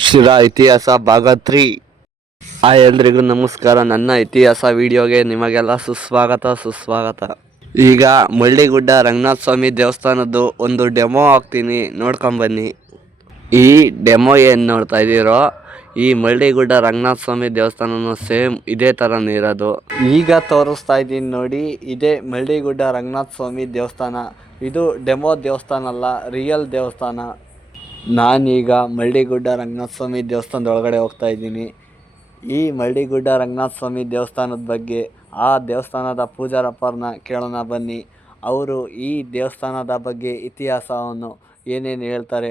ಶಿರಾ ಇತಿಹಾಸ ಭಾಗ 3. ಎಲ್ರಿಗೂ ನಮಸ್ಕಾರ. ನನ್ನ ಇತಿಹಾಸ ವಿಡಿಯೋಗೆ ನಿಮಗೆಲ್ಲ ಸುಸ್ವಾಗತ. ಈಗ ಮಳ್ಳಿಗುಡ್ಡ ರಂಗನಾಥ ಸ್ವಾಮಿ ದೇವಸ್ಥಾನದ್ದು ಒಂದು ಡೆಮೋ ಹಾಕ್ತೀನಿ, ನೋಡ್ಕೊಂಬನ್ನಿ. ಈ ಡೆಮೋ ಏನು ನೋಡ್ತಾ ಇದ್ದೀರೋ ಈ ಮಳ್ಳಿಗುಡ್ಡ ರಂಗನಾಥ ಸ್ವಾಮಿ ದೇವಸ್ಥಾನನೂ ಸೇಮ್ ಇದೇ ಥರನೇ ಇರೋದು. ಈಗ ತೋರಿಸ್ತಾ ಇದ್ದೀನಿ ನೋಡಿ, ಇದೇ ಮಳ್ಳಿಗುಡ್ಡ ರಂಗನಾಥ ಸ್ವಾಮಿ ದೇವಸ್ಥಾನ. ಇದು ಡೆಮೋ ದೇವಸ್ಥಾನ ಅಲ್ಲ, ರಿಯಲ್ ದೇವಸ್ಥಾನ. ನಾನೀಗ ಮಳ್ಳಿಗುಡ್ಡ ರಂಗನಾಥ ಸ್ವಾಮಿ ದೇವಸ್ಥಾನದ ಒಳಗಡೆ ಹೋಗ್ತಾ ಇದ್ದೀನಿ. ಈ ಮಳ್ಳಿಗುಡ್ಡ ರಂಗನಾಥ ಸ್ವಾಮಿ ದೇವಸ್ಥಾನದ ಬಗ್ಗೆ ಆ ದೇವಸ್ಥಾನದ ಪೂಜಾರಪ್ಪರನ್ನ ಕೇಳೋಣ ಬನ್ನಿ. ಅವರು ಈ ದೇವಸ್ಥಾನದ ಬಗ್ಗೆ ಇತಿಹಾಸವನ್ನು ಏನೇನು ಹೇಳ್ತಾರೆ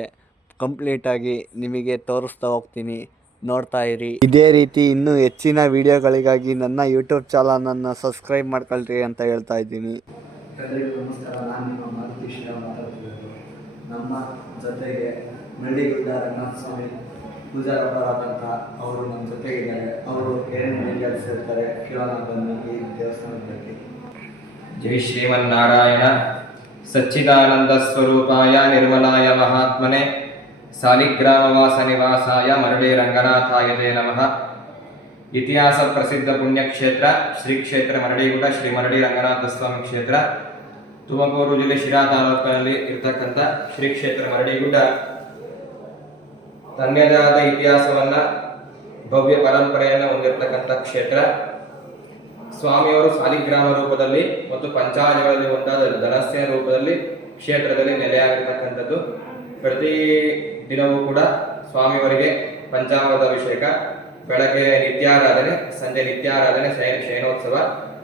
ಕಂಪ್ಲೀಟಾಗಿ ನಿಮಗೆ ತೋರಿಸ್ತಾ ಹೋಗ್ತೀನಿ, ನೋಡ್ತಾ ಇರಿ. ಇದೇ ರೀತಿ ಇನ್ನೂ ಹೆಚ್ಚಿನ ವಿಡಿಯೋಗಳಿಗಾಗಿ ನನ್ನ ಯೂಟ್ಯೂಬ್ ಚಾನಲನ್ನು ಸಬ್ಸ್ಕ್ರೈಬ್ ಮಾಡ್ಕೊಳ್ರಿ ಅಂತ ಹೇಳ್ತಾ ಇದ್ದೀನಿ. ಎಲ್ಲರಿಗೂ ನಮಸ್ಕಾರ. ನಾನು ನಿಮ್ಮ ಮಾರುತಿ ಮಾತಾಡ್ತಿರೋದು. ನಮ್ಮ ಜೊತೆಗೆ ಮಳ್ಳಿಗುಡ್ಡ ರಂಗನಾಥ ಸ್ವಾಮಿ ಪೂಜಾರಪ್ಪರಾದಂಥ ಅವರು ನಮ್ಮ ಜೊತೆಗಿದ್ದಾರೆ. ಅವರು ಏನು ಡೀಟೇಲ್ಸ್ ಹೇಳ್ತಾರೆ ಕೇಳೋಣ ಬನ್ನಿ ಈ ದೇವಸ್ಥಾನದ ಬಗ್ಗೆ. ಜೈ ಶ್ರೀಮನ್ನಾರಾಯಣ. ಸಚ್ಚಿದಾನಂದ ಸ್ವರೂಪಾಯ ನಿರ್ಮಲಾಯ ಮಹಾತ್ಮನೆ ಸಾಲಿಗ್ರಾಮವಾಸ ನಿವಾಸಾಯ ಮರಳಿ ರಂಗನಾಥಾಯ ತೇ ನಮಃ. ಇತಿಹಾಸ ಪ್ರಸಿದ್ಧ ಪುಣ್ಯಕ್ಷೇತ್ರ ಶ್ರೀ ಕ್ಷೇತ್ರ ಮರಳಿಗುಡ್ಡ ಶ್ರೀ ಮರಳಿ ರಂಗನಾಥ ಸ್ವಾಮಿ ಕ್ಷೇತ್ರ, ತುಮಕೂರು ಜಿಲ್ಲೆ ಶಿರಾ ತಾಲೂಕಿನಲ್ಲಿ ಇರತಕ್ಕಂಥ ಶ್ರೀ ಕ್ಷೇತ್ರ ಮರಳಿಗುಡ್ಡ ತನ್ನದೇ ಆದ ಇತಿಹಾಸವನ್ನ, ಭವ್ಯ ಪರಂಪರೆಯನ್ನು ಹೊಂದಿರತಕ್ಕಂಥ ಕ್ಷೇತ್ರ. ಸ್ವಾಮಿಯವರು ಸಾಲಿಗ್ರಾಮ ರೂಪದಲ್ಲಿ ಮತ್ತು ಪಂಚಾಲಿಗಳಲ್ಲಿ ಒಂದಾದ ಧನಸ್ಸಿನ ರೂಪದಲ್ಲಿ ಕ್ಷೇತ್ರದಲ್ಲಿ ನೆಲೆಯಾಗಿರ್ತಕ್ಕಂಥದ್ದು. ಪ್ರತಿ ದಿನವೂ ಕೂಡ ಸ್ವಾಮಿಯವರಿಗೆ ಪಂಚಾಮೃತ ಅಭಿಷೇಕ, ಬೆಳಗ್ಗೆ ನಿತ್ಯಾರಾಧನೆ, ಸಂಜೆ ನಿತ್ಯಾರಾಧನೆ, ಶಯನೋತ್ಸವ,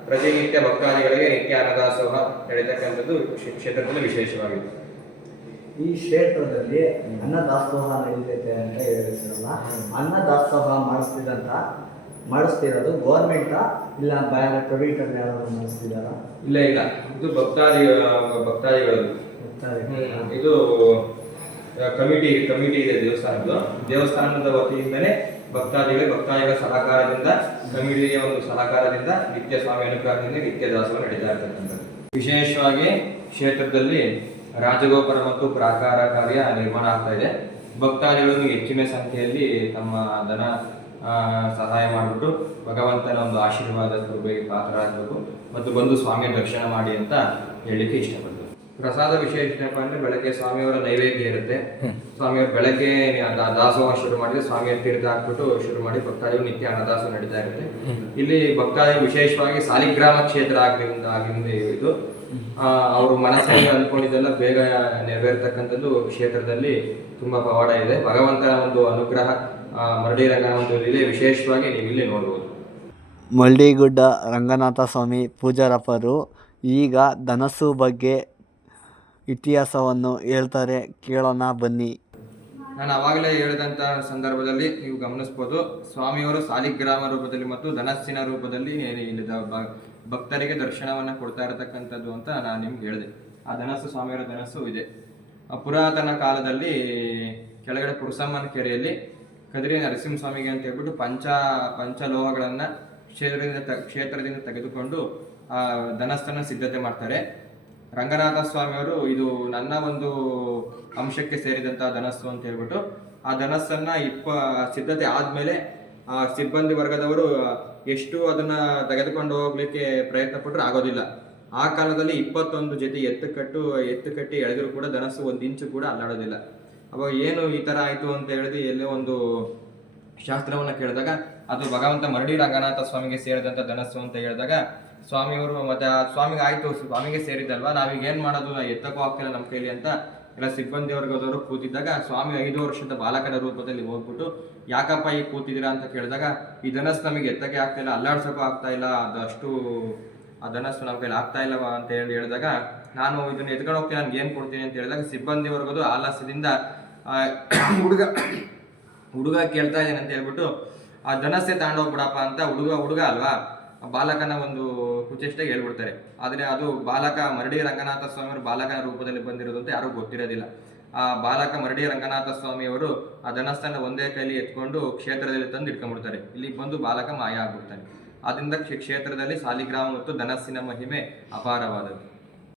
ಪ್ರತಿನಿತ್ಯ ಭಕ್ತಾದಿಗಳಿಗೆ ನಿತ್ಯ ಅನ್ನದಾಸೋಹ ನಡೀತಕ್ಕಂಥದ್ದು ಕ್ಷೇತ್ರದಲ್ಲಿ ವಿಶೇಷವಾಗಿದೆ. ಈ ಕ್ಷೇತ್ರದಲ್ಲಿ ಅನ್ನದಾಸೋಹ ನಡೀತೈತೆ ಅಂತ ಹೇಳಿದ್ರಲ್ಲ, ಅನ್ನದಾಸೋಹ ಮಾಡಿಸ್ತಿರೋದು ಗೌರ್ಮೆಂಟಾ ಇಲ್ಲ ಬೇರೆ ಪ್ರೈವೇಟ್ ಅಲ್ಲಿ ಯಾರಾದ್ರೂ ಮಾಡಿಸ್ತಿದಾರ? ಇಲ್ಲ, ಇದು ಭಕ್ತಾದಿಗಳು. ಇದು ಕಮಿಟಿ ಇದೆ ದೇವಸ್ಥಾನದ ವತಿಯಿಂದನೇ ಭಕ್ತಾದಿಗಳ ಸಹಕಾರದಿಂದ, ಕಮಿಟಿಯ ಒಂದು ಸಹಕಾರದಿಂದ ನಿತ್ಯ ಸ್ವಾಮಿ ಅನುಗ್ರಹದಿಂದ ನಿತ್ಯ ದಾಸೋಹ ನಡೀತಾ ಇರ್ತಕ್ಕಂಥದ್ದು. ವಿಶೇಷವಾಗಿ ಕ್ಷೇತ್ರದಲ್ಲಿ ರಾಜಗೋಪುರ ಮತ್ತು ಪ್ರಾಕಾರ ಕಾರ್ಯ ನಿರ್ಮಾಣ ಆಗ್ತಾ ಇದೆ. ಭಕ್ತಾದಿಗಳು ಹೆಚ್ಚಿನ ಸಂಖ್ಯೆಯಲ್ಲಿ ತಮ್ಮ ಧನ ಸಹಾಯ ಮಾಡಿಬಿಟ್ಟು ಭಗವಂತನ ಒಂದು ಆಶೀರ್ವಾದ ಕೃಪೆಗೆ ಪಾತ್ರರಾಗಬೇಕು ಮತ್ತು ಬಂದು ಸ್ವಾಮಿಯ ದರ್ಶನ ಮಾಡಿ ಅಂತ ಹೇಳಲಿಕ್ಕೆ ಇಷ್ಟಪಡ್ತೀನಿ. ಪ್ರಸಾದ ವಿಶೇಷ ಏನಪ್ಪ ಅಂದ್ರೆ, ಬೆಳಗ್ಗೆ ಸ್ವಾಮಿಯವರ ನೈವೇದ್ಯ ಇರುತ್ತೆ. ಸ್ವಾಮಿಯವರು ಬೆಳಗ್ಗೆ ದಾಸೋಹ ಶುರು ಮಾಡಿದ್ರೆ ಸ್ವಾಮಿಯವ್ರ ತೀರ್ಥ ಹಾಕ್ಬಿಟ್ಟು ಶುರು ಮಾಡಿ ಭಕ್ತಾದಿಗಳು ನಿತ್ಯ ಅನ್ನದಾಸೋಹ ನಡೀತಾ ಇರುತ್ತೆ. ಇಲ್ಲಿ ಭಕ್ತಾದಿಗಳು ವಿಶೇಷವಾಗಿ ಸಾಲಿಗ್ರಾಮ ಕ್ಷೇತ್ರ ಆಗಿಂದ ಇದು ಅವರು ಮನಸ್ಸಲ್ಲಿ ಅಂದ್ಕೊಂಡಿದ್ದೆಲ್ಲ ಬೇಗ ನೆರವೇರ್ತಕ್ಕಂಥದ್ದು ಕ್ಷೇತ್ರದಲ್ಲಿ ತುಂಬಾ ಪವಾಡ ಇದೆ. ಭಗವಂತನ ಒಂದು ಅನುಗ್ರಹ ಮರಳಿ ರಂಗನ ಒಂದು ಇದೆ. ವಿಶೇಷವಾಗಿ ನೀವು ಇಲ್ಲಿ ನೋಡ್ಬೋದು. ಮಳ್ಳಿಗುಡ್ಡ ರಂಗನಾಥ ಸ್ವಾಮಿ ಪೂಜಾರಪ್ಪರು ಈಗ ಧನಸ್ಸು ಬಗ್ಗೆ ಇತಿಹಾಸವನ್ನು ಹೇಳ್ತಾರೆ, ಕೇಳೋಣ ಬನ್ನಿ. ನಾನು ಅವಾಗಲೇ ಹೇಳಿದಂಥ ಸಂದರ್ಭದಲ್ಲಿ ನೀವು ಗಮನಿಸ್ಬೋದು, ಸ್ವಾಮಿಯವರು ಸಾಲಿಗ್ರಾಮ ರೂಪದಲ್ಲಿ ಮತ್ತು ಧನಸ್ಸಿನ ರೂಪದಲ್ಲಿ ಭಕ್ತರಿಗೆ ದರ್ಶನವನ್ನು ಕೊಡ್ತಾ ಇರತಕ್ಕಂಥದ್ದು ಅಂತ ನಾನು ನಿಮ್ಗೆ ಹೇಳಿದೆ. ಆ ಧನಸ್ಸು, ಸ್ವಾಮಿಯವರ ಧನಸ್ಸು ಇದೆ. ಪುರಾತನ ಕಾಲದಲ್ಲಿ ಕೆಳಗಡೆ ಪುರುಸಮ್ಮನ ಕೆರೆಯಲ್ಲಿ ಕದಿರಿ ನರಸಿಂಹಸ್ವಾಮಿಗೆ ಅಂತ ಹೇಳ್ಬಿಟ್ಟು ಪಂಚಲೋಹಗಳನ್ನ ಕ್ಷೇತ್ರದಿಂದ ತೆಗೆದುಕೊಂಡು ಆ ಧನಸ್ಸನ್ನು ಸಿದ್ಧತೆ ಮಾಡ್ತಾರೆ. ರಂಗನಾಥ ಸ್ವಾಮಿಯವರು ಇದು ನನ್ನ ಒಂದು ಅಂಶಕ್ಕೆ ಸೇರಿದಂತಹ ಧನಸ್ಸು ಅಂತ ಹೇಳ್ಬಿಟ್ಟು ಆ ಧನಸ್ಸನ್ನ ಸಿದ್ಧತೆ ಆದ್ಮೇಲೆ ಆ ಸಿಬ್ಬಂದಿ ವರ್ಗದವರು ಎಷ್ಟು ಅದನ್ನ ತೆಗೆದುಕೊಂಡು ಹೋಗ್ಲಿಕ್ಕೆ ಪ್ರಯತ್ನ ಪಟ್ಟರು ಆಗೋದಿಲ್ಲ. ಆ ಕಾಲದಲ್ಲಿ 21 ಜೊತೆ ಎತ್ತು ಕಟ್ಟಿ ಎಳೆದ್ರು ಕೂಡ ಧನಸ್ಸು 1 ಇಂಚು ಕೂಡ ಅಲ್ಲಾಡೋದಿಲ್ಲ. ಅವಾಗ ಏನು ಈ ತರ ಆಯ್ತು ಅಂತ ಹೇಳಿದ್ರೆ ಎಲ್ಲೋ ಒಂದು ಶಾಸ್ತ್ರವನ್ನ ಕೇಳಿದಾಗ ಅದು ಭಗವಂತ ಮರಳಿ ರಂಗನಾಥ ಸ್ವಾಮಿಗೆ ಸೇರಿದಂತ ಧನಸ್ಸು ಅಂತ ಹೇಳಿದಾಗ ಸ್ವಾಮಿಯವರು ಮತ್ತೆ ಆ ಸ್ವಾಮಿಗೆ ಆಯ್ತು, ಸ್ವಾಮಿಗೆ ಸೇರಿದಲ್ವಾ, ನಾವೀಗ ಏನ್ ಮಾಡೋದು, ಎತ್ತಕ್ಕೂ ಆಗ್ತಿಲ್ಲ ನಮ್ಮ ಕೈಲಿ ಅಂತ ಎಲ್ಲ ಸಿಬ್ಬಂದಿ ವರ್ಗದವರು ಕೂತಿದ್ದಾಗ ಸ್ವಾಮಿ 5 ವರ್ಷದ ಬಾಲಕನ ರೂಪದಲ್ಲಿ ಹೋಗ್ಬಿಟ್ಟು ಯಾಕಪ್ಪ ಈಗ ಕೂತಿದ್ದೀರಾ ಅಂತ ಕೇಳಿದಾಗ, ಈ ಧನಸ್ಸು ನಮಗೆ ಎತ್ತಕ್ಕೆ ಆಗ್ತಾ ಇಲ್ಲ, ಅಲ್ಲಾಡ್ಸಕ್ಕೂ ಆಗ್ತಾ ಇಲ್ಲ, ಅದಷ್ಟು ಆ ಧನಸ್ಸು ನಮ್ಮ ಕೈಲಿ ಆಗ್ತಾ ಇಲ್ಲವಾ ಅಂತ ಹೇಳಿದಾಗ, ನಾನು ಇದನ್ನ ಎತ್ಕೊಂಡು ಹೋಗ್ತೀನಿ, ನನ್ಗೆ ಏನ್ ಕೊಡ್ತೀನಿ ಅಂತ ಹೇಳಿದಾಗ ಸಿಬ್ಬಂದಿ ವರ್ಗದು ಆಲಸ್ಯದಿಂದ ಹುಡುಗ ಕೇಳ್ತಾ ಇದ್ದೇನೆ ಅಂತ ಹೇಳ್ಬಿಟ್ಟು ಆ ಧನಸ್ಸೇ ತಗೊಂಡೋಗ್ಬಿಡಪ್ಪ ಅಂತ ಹುಡುಗ ಅಲ್ವಾ, ಬಾಲಕನ ಒಂದು ಕುಚೇಷ್ಟೆಗೆ ಹೇಳ್ಬಿಡ್ತಾರೆ. ಆದರೆ ಅದು ಬಾಲಕ ಮರಳಿ ರಂಗನಾಥ ಸ್ವಾಮಿಯವರು ಬಾಲಕನ ರೂಪದಲ್ಲಿ ಬಂದಿರೋದು ಅಂತ ಯಾರಿಗೂ ಗೊತ್ತಿರೋದಿಲ್ಲ. ಆ ಬಾಲಕ ಮರಳಿ ರಂಗನಾಥ ಸ್ವಾಮಿಯವರು ಆ ಧನಸ್ಸನ್ನು ಒಂದೇ ಕೈಲಿ ಎತ್ಕೊಂಡು ಕ್ಷೇತ್ರದಲ್ಲಿ ತಂದು ಇಟ್ಕೊಂಡ್ಬಿಡ್ತಾರೆ. ಇಲ್ಲಿ ಬಂದು ಬಾಲಕ ಮಾಯ ಆಗ್ಬಿಡ್ತಾನೆ. ಆದ್ರಿಂದ ಕ್ಷೇತ್ರದಲ್ಲಿ ಸಾಲಿಗ್ರಾಮ ಮತ್ತು ಧನಸ್ಸಿನ ಮಹಿಮೆ ಅಪಾರವಾದದ್ದು.